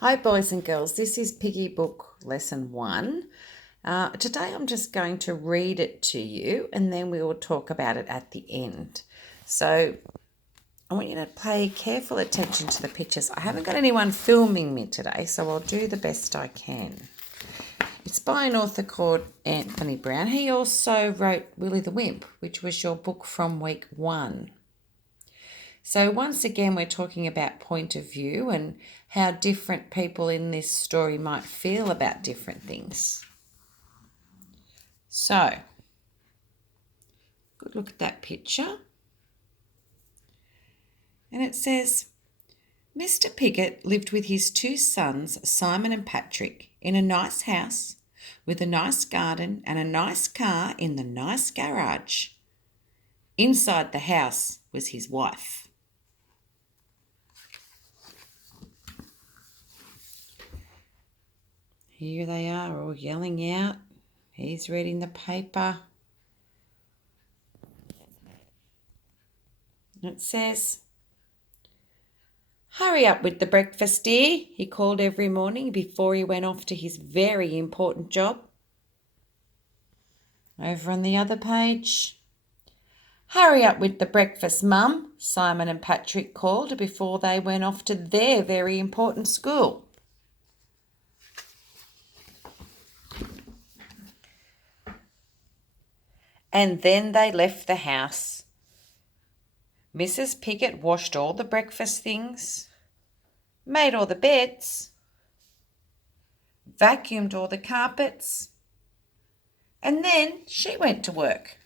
Hi boys and girls, this is Piggybook Lesson 1. Today I'm just going to read it to you and then we will talk about it at the end. So I want you to pay careful attention to the pictures. I haven't got anyone filming me today, so I'll do the best I can. It's by an author called Anthony Brown. He also wrote Willie the Wimp, which was your book from week 1. So once again, we're talking about point of view and how different people in this story might feel about different things. So, good look at that picture. And it says, Mr. Piggott lived with his 2 sons, Simon and Patrick, in a nice house with a nice garden and a nice car in the nice garage. Inside the house was his wife. Here they are all yelling out. He's reading the paper. It says, "Hurry up with the breakfast, dear," he called every morning before he went off to his very important job. Over on the other page, "Hurry up with the breakfast, Mum," Simon and Patrick called before they went off to their very important school. And then they left the house. Mrs. Piggott washed all the breakfast things, made all the beds, vacuumed all the carpets, and then she went to work.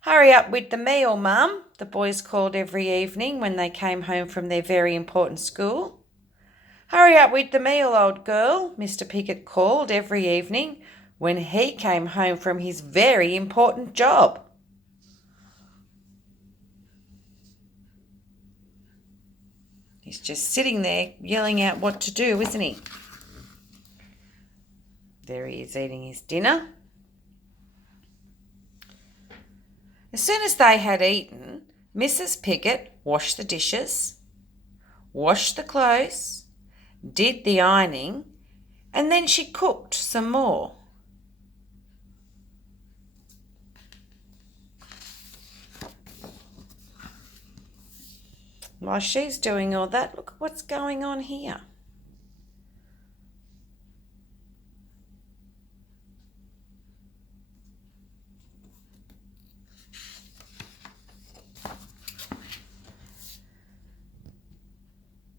"Hurry up with the meal, Mum," the boys called every evening when they came home from their very important school. "Hurry up with the meal, old girl," Mr. Piggott called every evening when he came home from his very important job. He's just sitting there yelling out what to do, isn't he? There he is eating his dinner. As soon as they had eaten, Mrs. Piggott washed the dishes, washed the clothes, did the ironing, and then she cooked some more. While she's doing all that, look at what's going on here.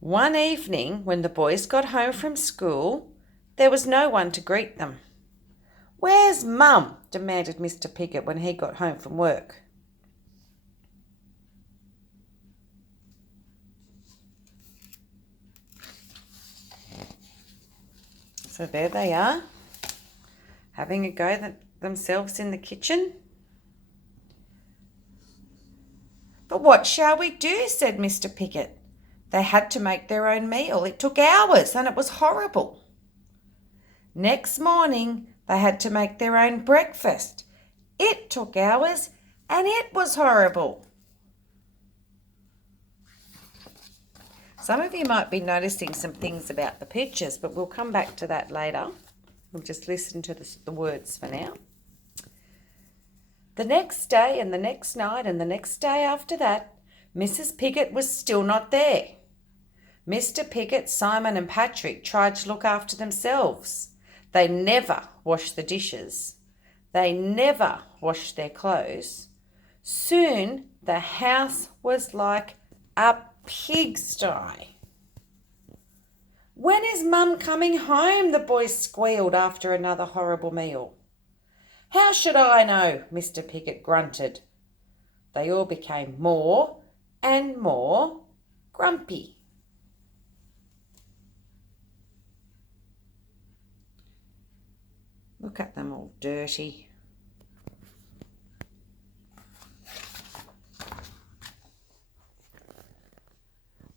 One evening, when the boys got home from school, there was no one to greet them. "Where's Mum?" demanded Mr. Piggott when he got home from work. So there they are, having a go themselves in the kitchen. "But what shall we do?" said Mr. Piggott. They had to make their own meal. It took hours and it was horrible. Next morning, they had to make their own breakfast. It took hours and it was horrible. Some of you might be noticing some things about the pictures, but we'll come back to that later. We'll just listen to the words for now. The next day and the next night and the next day after that, Mrs. Piggott was still not there. Mr. Piggott, Simon and Patrick tried to look after themselves. They never washed the dishes. They never washed their clothes. Soon the house was like a pigsty. "When is Mum coming home?" the boys squealed after another horrible meal. "How should I know?" Mr. Piggott grunted. They all became more and more grumpy. Look at them all dirty.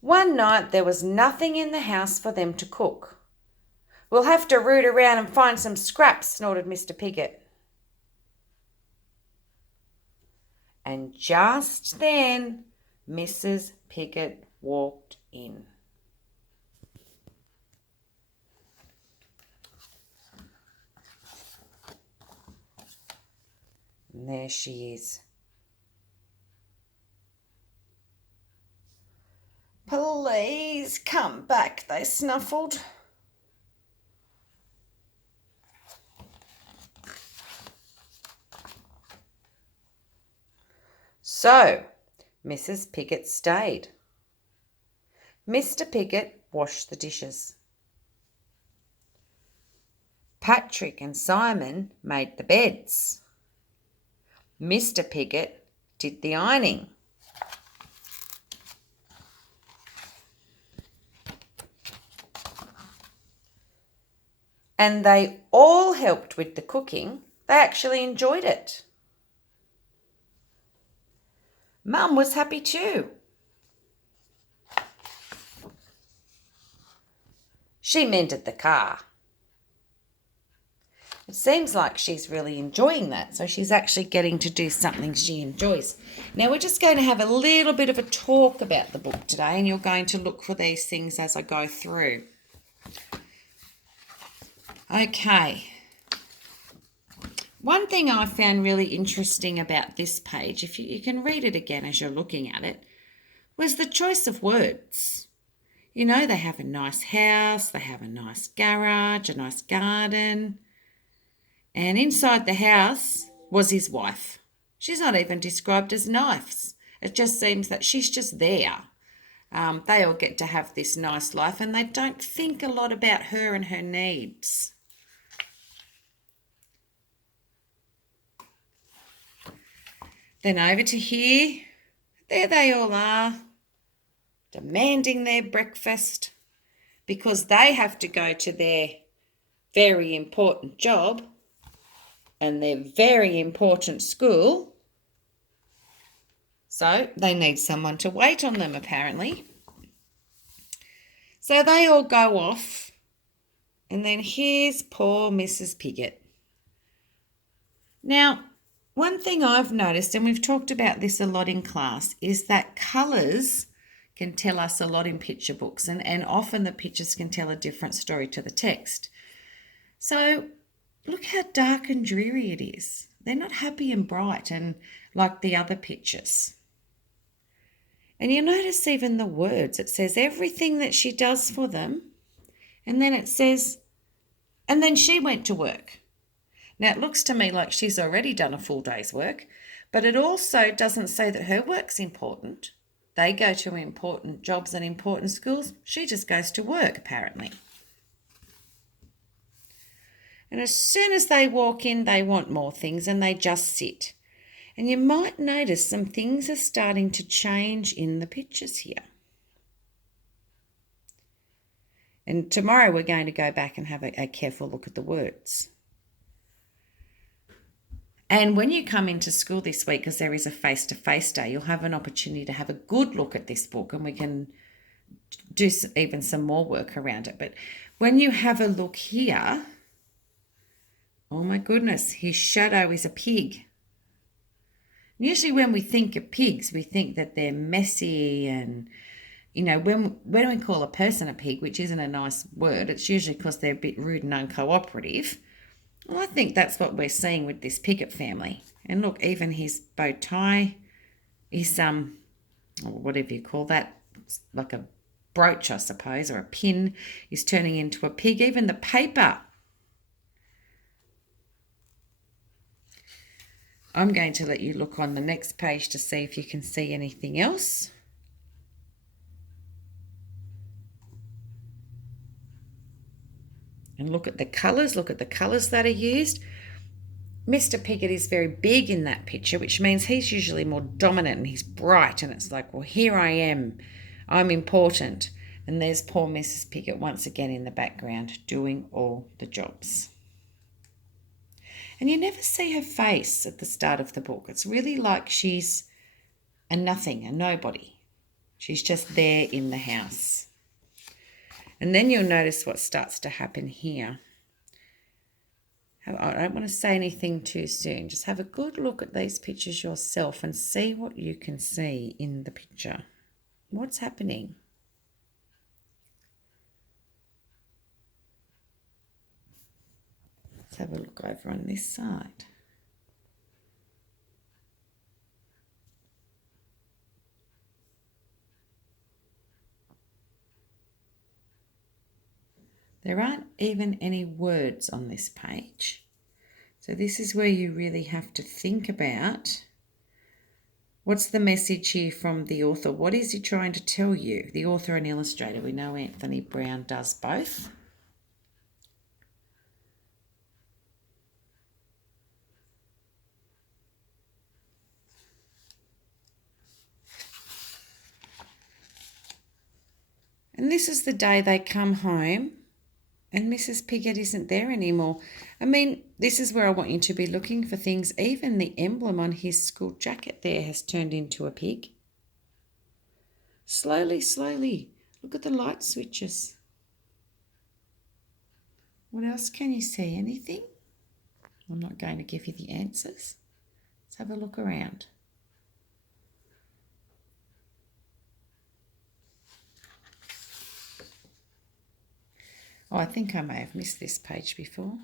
One night there was nothing in the house for them to cook. "We'll have to root around and find some scraps," snorted Mr. Piggott. And just then, Mrs. Piggot walked in. And there she is. "Please come back," they snuffled. So, Mrs. Piggot stayed. Mr. Piggot washed the dishes. Patrick and Simon made the beds. Mr. Piggot did the ironing. And they all helped with the cooking. They actually enjoyed it. Mum was happy too. She mended the car. It seems like she's really enjoying that, so she's actually getting to do something she enjoys. Now we're just going to have a little bit of a talk about the book today, and you're going to look for these things as I go through. Okay. One thing I found really interesting about this page, if you can read it again as you're looking at it, was the choice of words. You know, they have a nice house, they have a nice garage, a nice garden. And inside the house was his wife. She's not even described as nice. It just seems that she's just there. They all get to have this nice life and they don't think a lot about her and her needs. Then over to here, there they all are, demanding their breakfast because they have to go to their very important job and their very important school. So they need someone to wait on them apparently. So they all go off and then here's poor Mrs. Piggot. Now, one thing I've noticed, and we've talked about this a lot in class, is that colours can tell us a lot in picture books and often the pictures can tell a different story to the text. So look how dark and dreary it is. They're not happy and bright and like the other pictures. And you notice even the words, it says everything that she does for them, and then it says, and then she went to work. Now, it looks to me like she's already done a full day's work, but it also doesn't say that her work's important. They go to important jobs and important schools. She just goes to work, apparently. And as soon as they walk in, they want more things and they just sit. And you might notice some things are starting to change in the pictures here. And tomorrow we're going to go back and have a careful look at the words. And when you come into school this week, because there is a face-to-face day, you'll have an opportunity to have a good look at this book and we can do even some more work around it. But when you have a look here, oh my goodness, his shadow is a pig. Usually when we think of pigs, we think that they're messy and, you know, when we call a person a pig, which isn't a nice word, it's usually because they're a bit rude and uncooperative. Well, I think that's what we're seeing with this Piggot family. And look, even his bow tie is whatever you call that, like a brooch, I suppose, or a pin, is turning into a pig. Even the paper. I'm going to let you look on the next page to see if you can see anything else. And look at the colours that are used. Mr. Piggot is very big in that picture, which means he's usually more dominant and he's bright. And it's like, well, here I am. I'm important. And there's poor Mrs. Piggot once again in the background doing all the jobs. And you never see her face at the start of the book. It's really like she's a nothing, a nobody. She's just there in the house. And then you'll notice what starts to happen here. I don't want to say anything too soon. Just have a good look at these pictures yourself and see what you can see in the picture. What's happening? Let's have a look over on this side. There aren't even any words on this page. So this is where you really have to think about what's the message here from the author. What is he trying to tell you? The author and illustrator. We know Anthony Brown does both. And this is the day they come home and Mrs. Piggot isn't there anymore. I mean, this is where I want you to be looking for things. Even the emblem on his school jacket there has turned into a pig. Slowly, slowly. Look at the light switches. What else can you see? Anything? I'm not going to give you the answers. Let's have a look around. Oh, I think I may have missed this page before.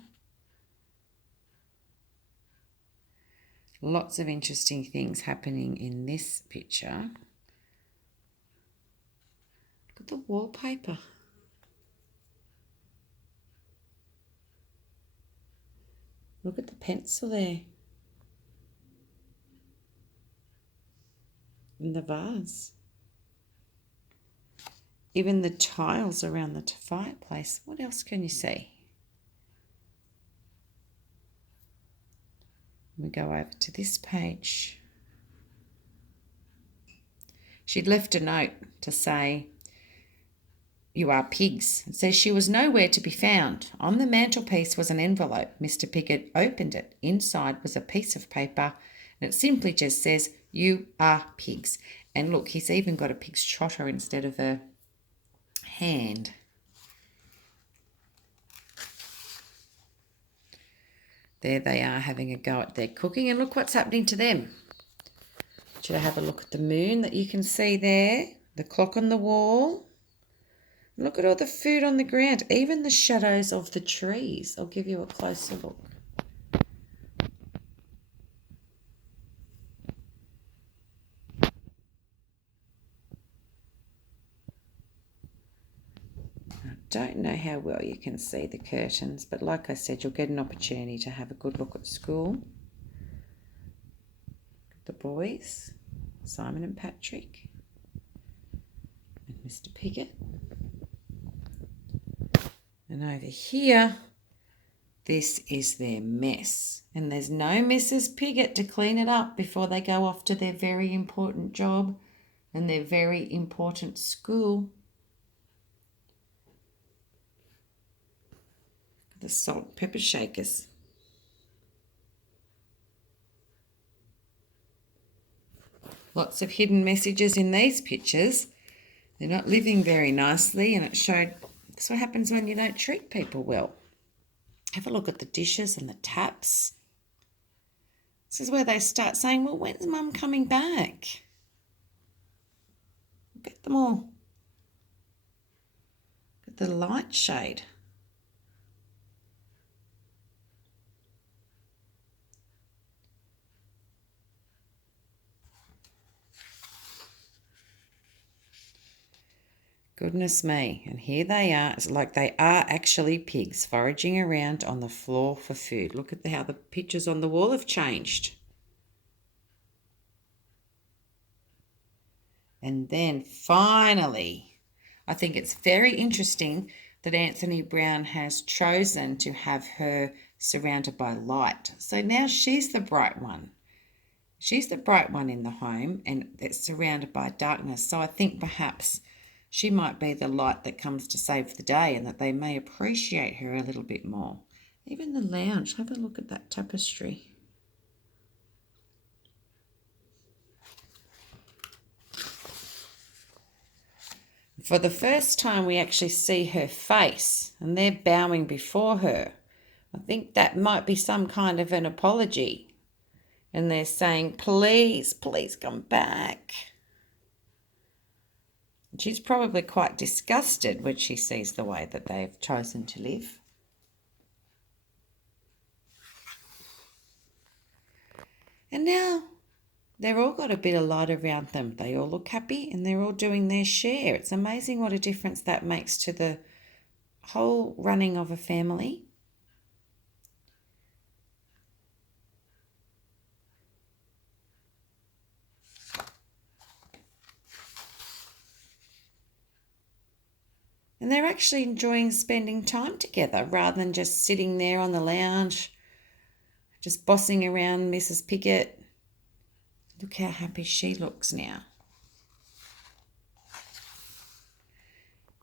Lots of interesting things happening in this picture. Look at the wallpaper. Look at the pencil there. In the vase. Even the tiles around the fireplace. What else can you see? We go over to this page. She'd left a note to say, "You are pigs." It says she was nowhere to be found. On the mantelpiece was an envelope. Mr. Piggot opened it. Inside was a piece of paper, and it simply just says, "You are pigs." And look, he's even got a pig's trotter instead of a hand. There they are having a go at their cooking, and look what's happening to them. I want you to have a look at the moon that you can see there, the clock on the wall. Look at all the food on the ground, even the shadows of the trees. I'll give you a closer look. Don't know how well you can see the curtains, but like I said, you'll get an opportunity to have a good look at school. The boys, Simon and Patrick, and Mr. Piggot. And over here, this is their mess. And there's no Mrs. Piggot to clean it up before they go off to their very important job and their very important school. The salt and pepper shakers. Lots of hidden messages in these pictures. They're not living very nicely, and it showed that's what happens when you don't treat people well. Have a look at the dishes and the taps. This is where they start saying, "Well, when's Mum coming back?" Look at them all. Look at the light shade. Goodness me, and here they are. It's like they are actually pigs foraging around on the floor for food. Look at how the pictures on the wall have changed. And then finally, I think it's very interesting that Anthony Brown has chosen to have her surrounded by light. So now she's the bright one. She's the bright one in the home, and it's surrounded by darkness. So I think perhaps she might be the light that comes to save the day, and that they may appreciate her a little bit more. Even the lounge, have a look at that tapestry. For the first time, we actually see her face, and they're bowing before her. I think that might be some kind of an apology. And they're saying, please, please come back. She's probably quite disgusted when she sees the way that they've chosen to live. And now they've all got a bit of light around them. They all look happy and they're all doing their share. It's amazing what a difference that makes to the whole running of a family. And they're actually enjoying spending time together rather than just sitting there on the lounge, just bossing around Mrs. Piggott. Look how happy she looks now.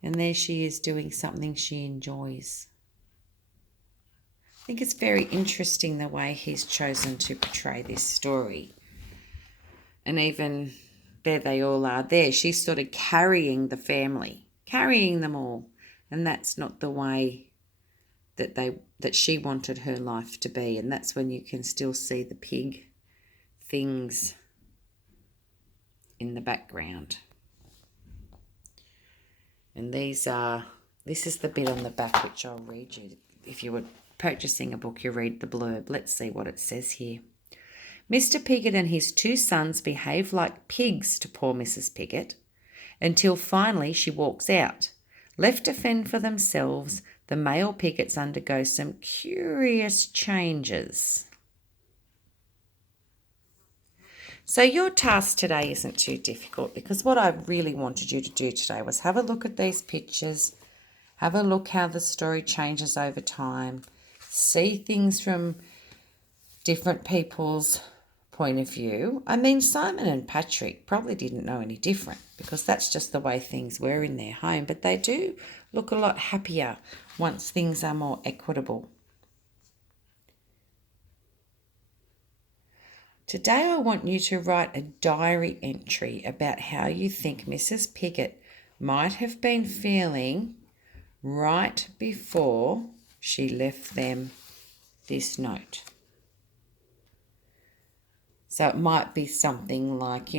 And there she is doing something she enjoys. I think it's very interesting the way he's chosen to portray this story. And even there they all are there. She's sort of carrying the family, carrying them all. And that's not the way that she wanted her life to be. And that's when you can still see the pig things in the background. And this is the bit on the back which I'll read you. If you were purchasing a book, you read the blurb. Let's see what it says here. Mr. Piggott and his 2 sons behave like pigs to poor Mrs. Piggott until finally she walks out. Left to fend for themselves, the male Piggotts undergo some curious changes. So your task today isn't too difficult, because what I really wanted you to do today was have a look at these pictures, have a look how the story changes over time, see things from different people's point of view. I mean, Simon and Patrick probably didn't know any different because that's just the way things were in their home, but they do look a lot happier once things are more equitable. Today I want you to write a diary entry about how you think Mrs. Piggott might have been feeling right before she left them this note. So it might be something like,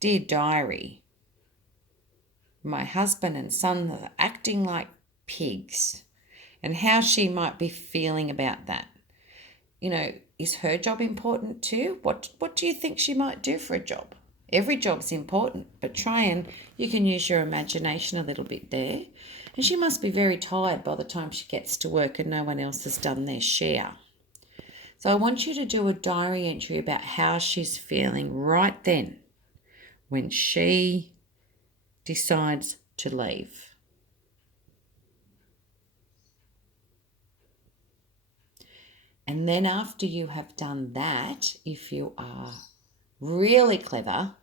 Dear diary, my husband and son are acting like pigs, and how she might be feeling about that. Is her job important too? What do you think she might do for a job? Every job's important, but you can use your imagination a little bit there. And she must be very tired by the time she gets to work and no one else has done their share. So I want you to do a diary entry about how she's feeling right then when she decides to leave. And then after you have done that, if you are really clever,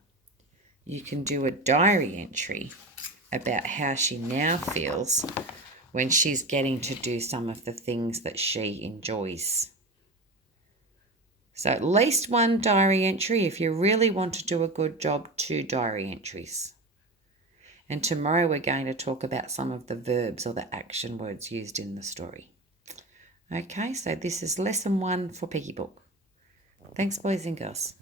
you can do a diary entry about how she now feels when she's getting to do some of the things that she enjoys. So at least 1 diary entry. If you really want to do a good job, 2 diary entries. And tomorrow we're going to talk about some of the verbs or the action words used in the story. Okay, so this is lesson 1 for Piggybook. Thanks, boys and girls.